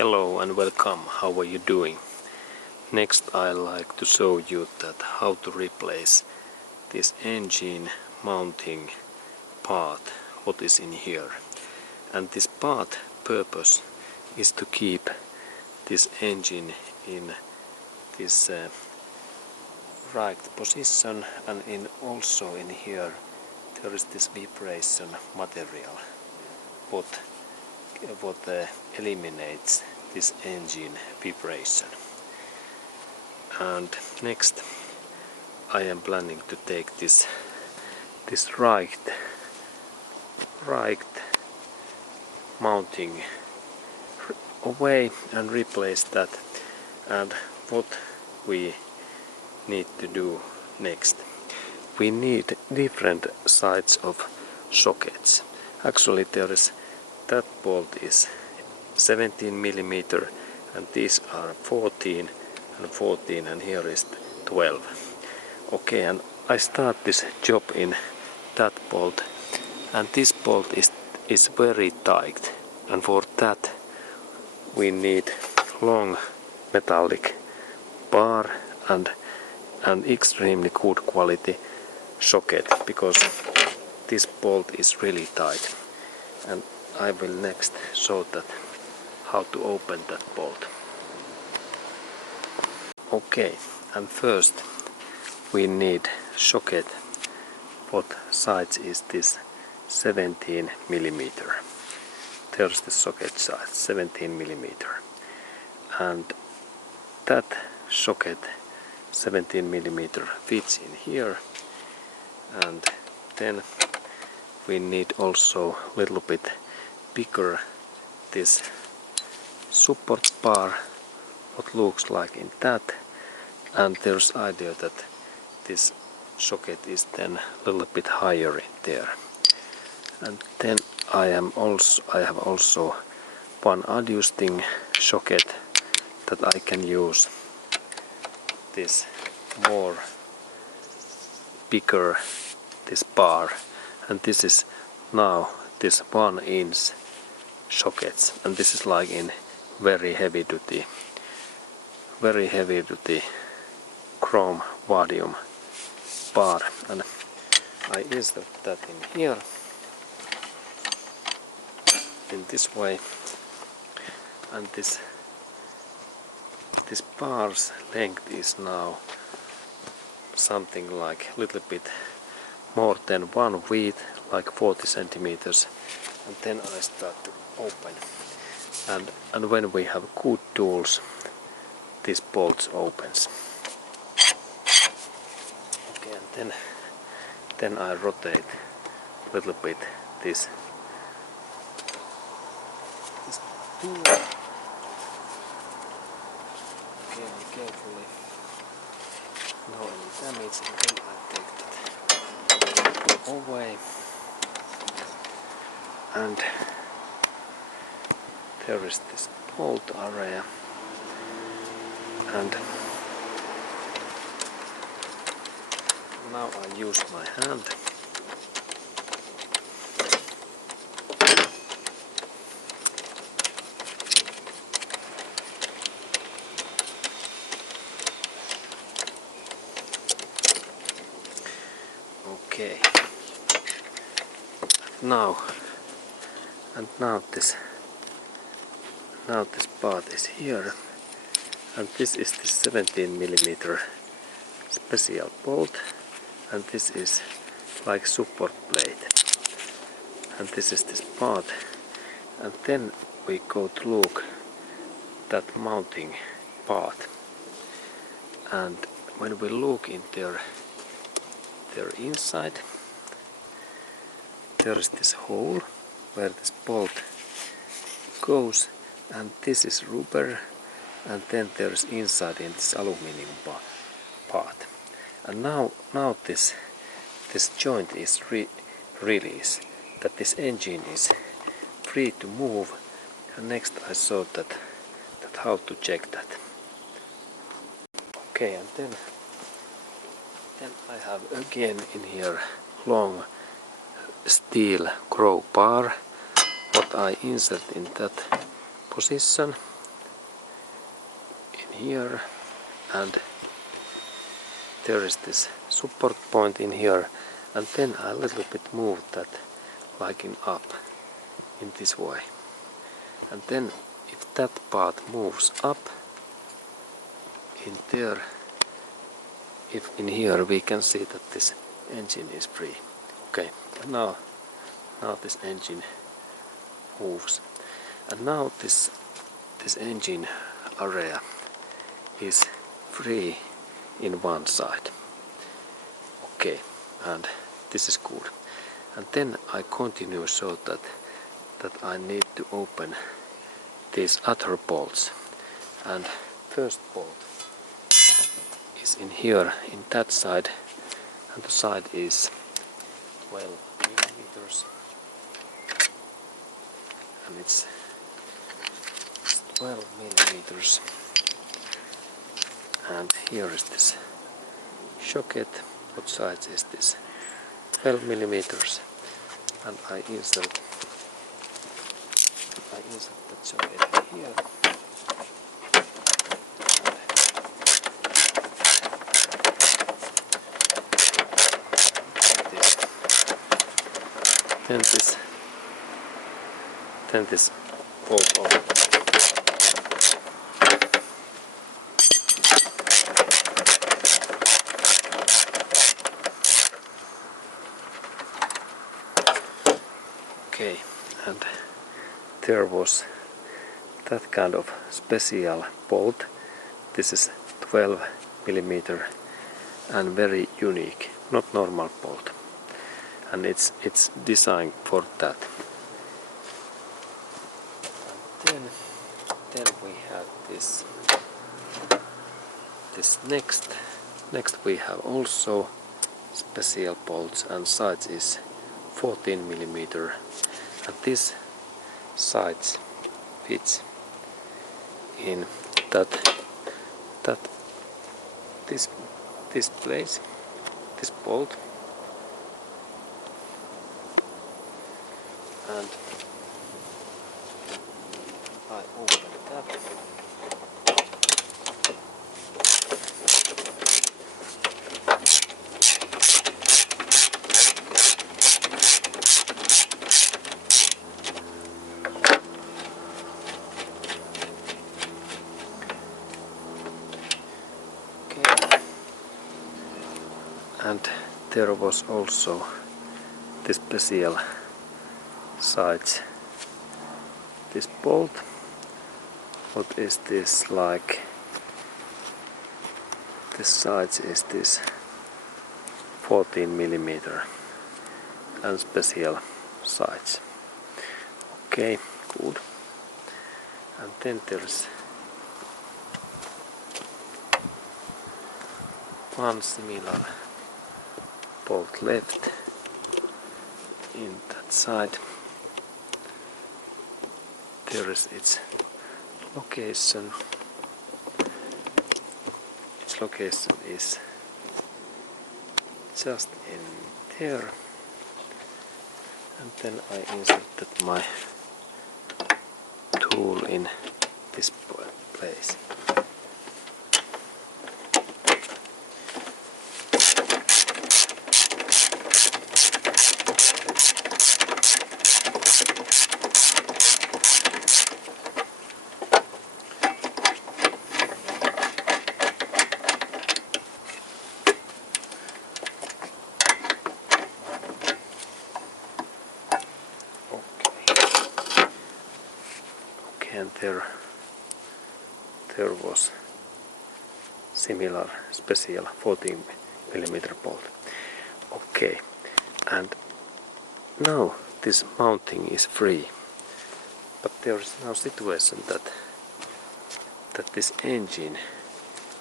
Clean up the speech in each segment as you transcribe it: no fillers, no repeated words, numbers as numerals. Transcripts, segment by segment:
Hello and welcome. How are you doing? Next I like to show you that how to replace this engine mounting part what is in here. And this part purpose is to keep this engine in this right position, and also in here there is this vibration material what eliminates this engine vibration. And next I am planning to take this right mounting away and replace that. And what we need to do next, we need different sides of sockets. Actually that bolt is 17 millimeter and these are 14 and 14 and here is 12. Okay, and I start this job in that bolt, and this bolt is very tight, and for that we need long metallic bar and an extremely good quality socket, because this bolt is really tight. And I will next show that how to open that bolt. Okay, and first we need socket. What size is this? 17 millimeter. There's the socket size 17 millimeter, and that socket 17 millimeter fits in here. And then we need also a little bit bigger this support bar what looks like in that, and there's idea that this socket is then a little bit higher in there. And then I have also one adjusting socket that I can use this more bigger this bar, and this is now this 1 inch sockets, and this is like in very heavy duty chrome vanadium bar, and I insert that in here in this way. And this bar's length is now something like a little bit more than 1 feet, like 40 centimeters. And then I start to open, and when we have good tools this bolt opens. Okay, and then I rotate a little bit this tool. Okay, carefully, no any damage, and then I take that away. And there is this bolt area, and now I use my hand okay. Now this part is here, and this is the 17 millimeter special bolt, and this is like support plate, and this is this part. And then we go to look that mounting part, and when we look in their inside, there is this hole where this bolt goes, and this is rubber, and then there is inside in this aluminum part. And now this joint is released, that this engine is free to move. And next I saw that how to check that. Okay, and then I have again in here long steel crowbar what I insert in that position, here, and there is this support point in here, and then I a little bit move that like in up in this way, and then if that part moves up in there, if in here we can see that this engine is free. Okay, now this engine moves, and now this engine area is free in one side. Okay, and this is good. And then I continue so that I need to open these other bolts. And first bolt is in here, in that side, and the side is 12 millimeters, and it's 12 millimeters. And here is this socket. What size is this? 12 millimeters, and I insert that socket here. Then this bolt on. Okay, and there was that kind of special bolt. This is 12 millimeter and very unique, not normal bolt, and it's designed for that. And then we have this next we have also special bolts, and size is 14 millimeter, and this size fits in this place, this bolt, and I open that. And there was also this special size, this bolt. What is this like? This size is this 14 millimeter and special size. Okay, good. And then there's one similar bolt left in that side. There is its location. Its location is just in there, and then I inserted my tool in this place. And there was similar special 14 millimeter bolt. Okay, and now this mounting is free, but there is now situation that this engine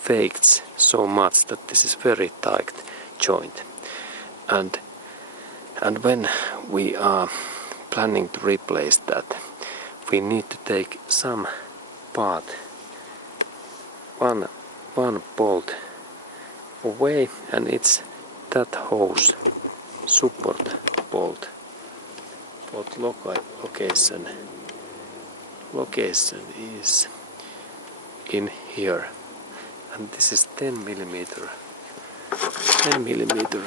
fakes so much that this is very tight joint, and when we are planning to replace that, we need to take some part, one bolt away, and it's that hose support bolt. Bolt location is in here, and this is 10 millimeter. 10 millimeter.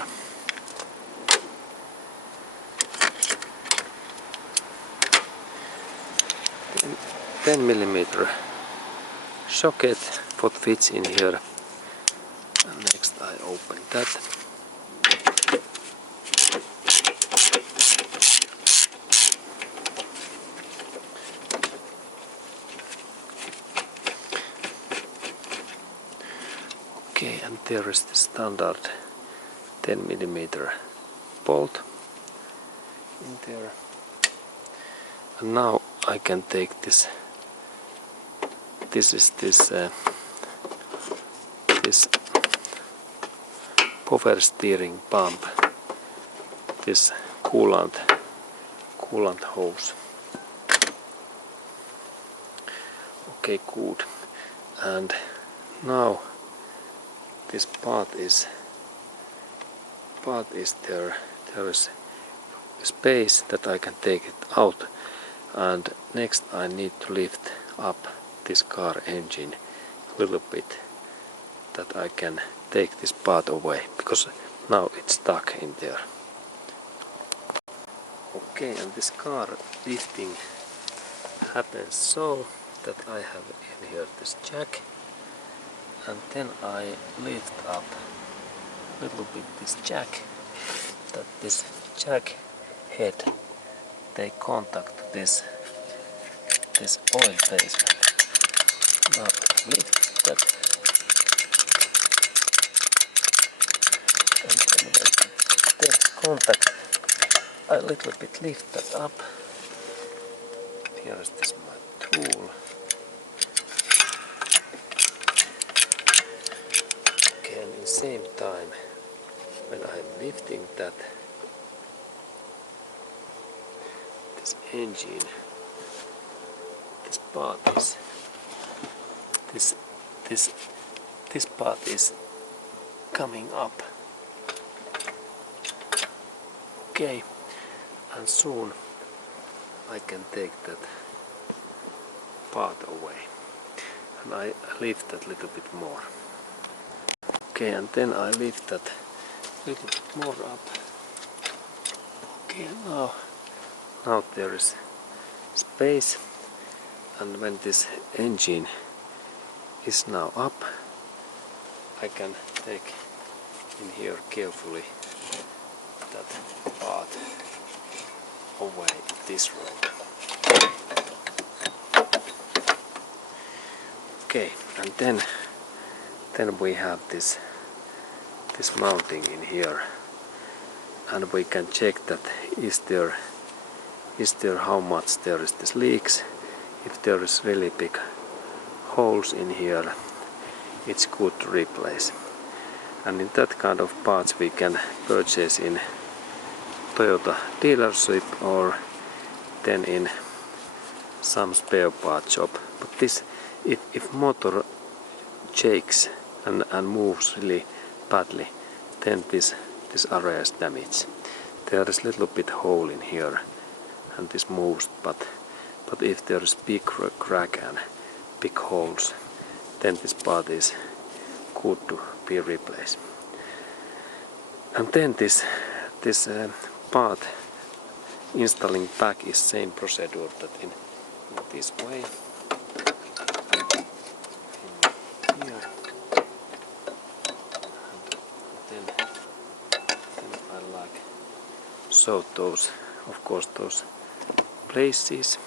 10 millimeter socket what fits in here. And next I open that. Okay, and there is the standard 10 millimeter bolt in there. And now I can take this. This is this power steering pump. This coolant hose. Okay, good. And now this part is there. There is space that I can take it out, and next I need to lift up this car engine a little bit that I can take this part away, because now it's stuck in there. Okay, and this car lifting happens so that I have in here this jack, and then I lift up a little bit this jack, that this jack head take contact to this oil basement. Now lift that, and then when it takes contact, I a little bit lift that up. Here is this my tool. Okay, and at the same time, when I'm lifting that, this engine, this part is this part is coming up. Okay, and soon I can take that part away, and I lift that little bit more. Okay, and then I lift that little bit more up. Okay, now there is space, and when this engine is now up, I can take in here carefully that part away this road. Okay, and then we have this mounting in here, and we can check that is there how much there is this leaks. If there is really big holes in here, it's good to replace. And in that kind of parts we can purchase in Toyota dealership or then in some spare part shop. But this, if motor shakes and moves really badly, then this area is damaged. There is little bit hole in here and this moves, but if there is big crack and big holes, then this part is good to be replaced. And then this part installing back is same procedure that in this way. In here. And then I like show those, of course, those places.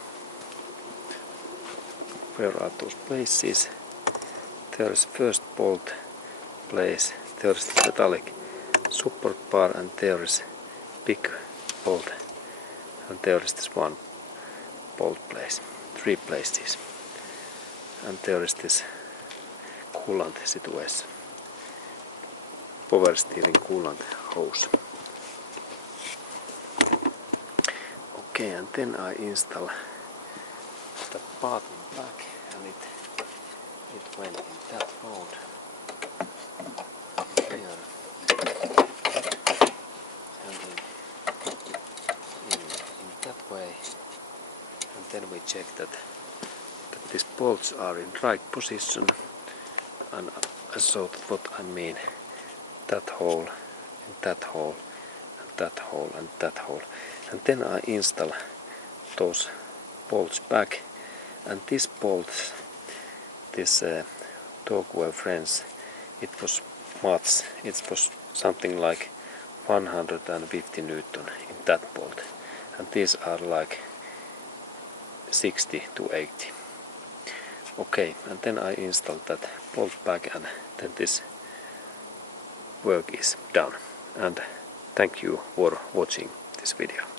Where are those places? There is first bolt place, there is the metallic support bar, and there is big bolt, and there is this one bolt place, 3 places, and there is this coolant situation, power steering coolant hose. Okay, and then I install the part in back, and it went in that road here, and in that way, and then we check that these bolts are in right position, and so what I mean, that hole, and that hole, and that hole, and that hole, and then I install those bolts back, and this bolt, this Toyota Friends, it was much, it was something like 150 Newton in that bolt, and these are like 60 to 80. Okay, and then I installed that bolt back, and then this work is done. And thank you for watching this video.